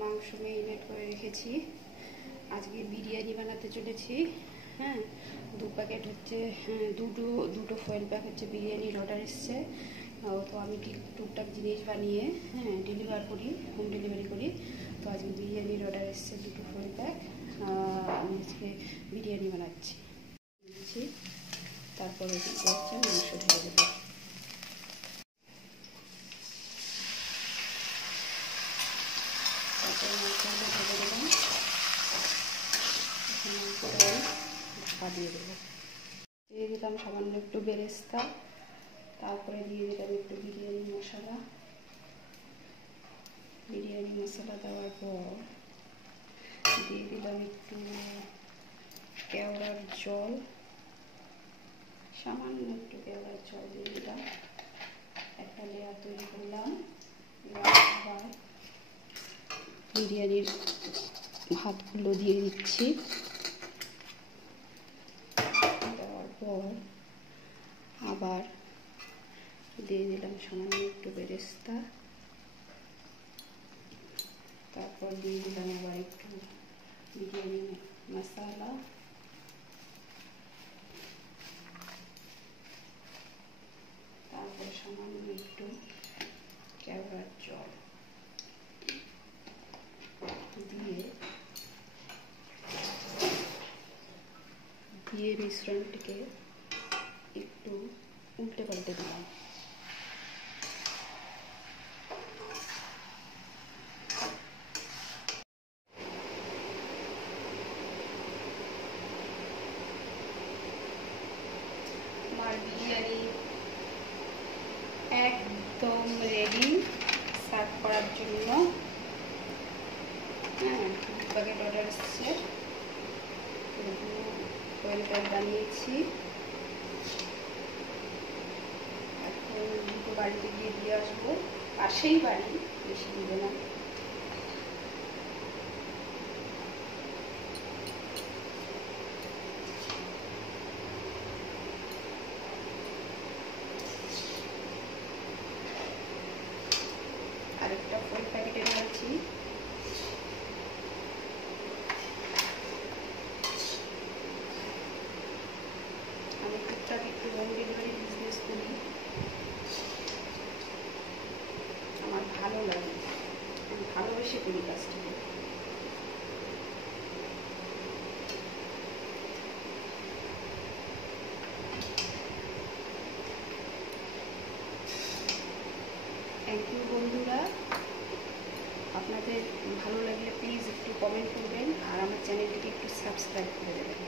মাংস মেরিনেট করে রেখেছি। আজকে বিরিয়ানি বানাতে চলেছি। হ্যাঁ, 2 প্যাকেট হচ্ছে, দুটো ফয়েল প্যাক হচ্ছে বিরিয়ানির অর্ডার এসছে। তো আমি টুকটাক জিনিস বানিয়ে ডেলিভার করি, হোম ডেলিভারি করি। তো আজকে বিরিয়ানির অর্ডার এসছে 2 ফয়েল প্যাক। আমি আজকে বিরিয়ানি বানাচ্ছি। তারপরে হচ্ছে মাংস ঢেলে দেবো। ঢাকা দিয়ে দেবো। দিয়ে দিলাম সামান্য একটু বেরেস্তা, তারপরে দিয়ে দিলাম একটু বিরিয়ানি মশলা। বিরিয়ানি মশলা দেওয়ার পর দিয়ে দিলাম একটু কেওড়ার জল, সামান্য একটু কেওড়ার জল দিয়ে দিলাম। একটা লেয়ার তৈরি করলাম। আবার বিরিয়ানির ভাতগুলো দিয়ে দিচ্ছি। দেওয়ার পর আবার দিয়ে দিলাম সামান্য একটু বেরেস্তা। তারপর দিয়ে দিলাম আবার একটু বিরিয়ানি মশলা। তারপর সামান্য একটু কেওড়ার জল দিয়ে মিশ্রণটিকে একটু উল্টে পাল্টে দিলাম। আমার বিরিয়ানি একদম রেডি সার্ভ করার জন্য। 2 প্যাকেট অর্ডার এসছে, 2 ফয়েল প্যাক বানিয়েছি। এখন দুটো বাড়িতে গিয়ে দিয়ে আসবো। পাশেই বাড়ি, বেশি দূরে না। আরেকটা ফয়েল প্যাকেটে ঢালছি। আমি টুকটাক একটু হোম ডেলিভারি বিজনেস করি, আমার ভালো লাগে, আমি ভালোবেসে করি কাজটাকে। থ্যাংক ইউ বন্ধুরা। আপনাদের ভালো লাগলে প্লিজ একটু কমেন্ট করবেন আর আমার চ্যানেলটিকে একটু সাবস্ক্রাইব করে দেবেন।